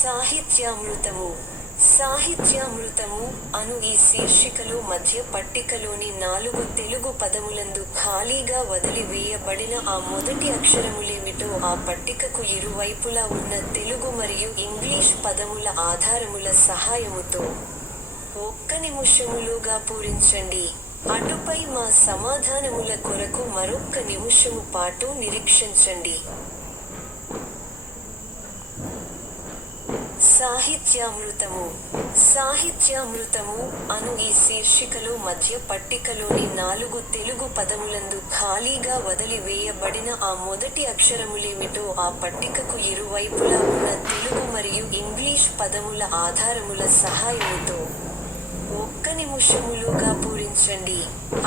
సాహిత్యామృతము. సాహిత్యామృతము అను ఈ శీర్షికలో మధ్య పట్టికలోని 4 తెలుగు పదములందు ఖాళీగా వదిలి వేయబడిన ఆ మొదటి అక్షరములేమిటో ఆ పట్టికకు ఇరువైపులా ఉన్న తెలుగు మరియు ఇంగ్లీష్ పదముల ఆధారముల సహాయముతో 1 నిమిషములోగా పూరించండి. అటుపై మా సమాధానముల కొరకు మరొక్క నిమిషము పాటు నిరీక్షించండి. సాహిత్యామృతము. సాహిత్యామృతము అను ఈ శీర్షికలో మధ్య పట్టికలోని 4 తెలుగు పదములందు ఖాళీగా వదిలి వేయబడిన ఆ మొదటి అక్షరములేమిటో ఆ పట్టికకు ఇరువైపులా ఉన్న తెలుగు మరియు ఇంగ్లీష్ పదముల ఆధారముల సహాయముతో 1 నిమిషములోగా పూరించండి.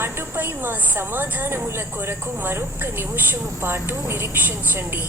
అటుపై మా సమాధానముల కొరకు మరొక్క నిమిషము పాటు నిరీక్షించండి.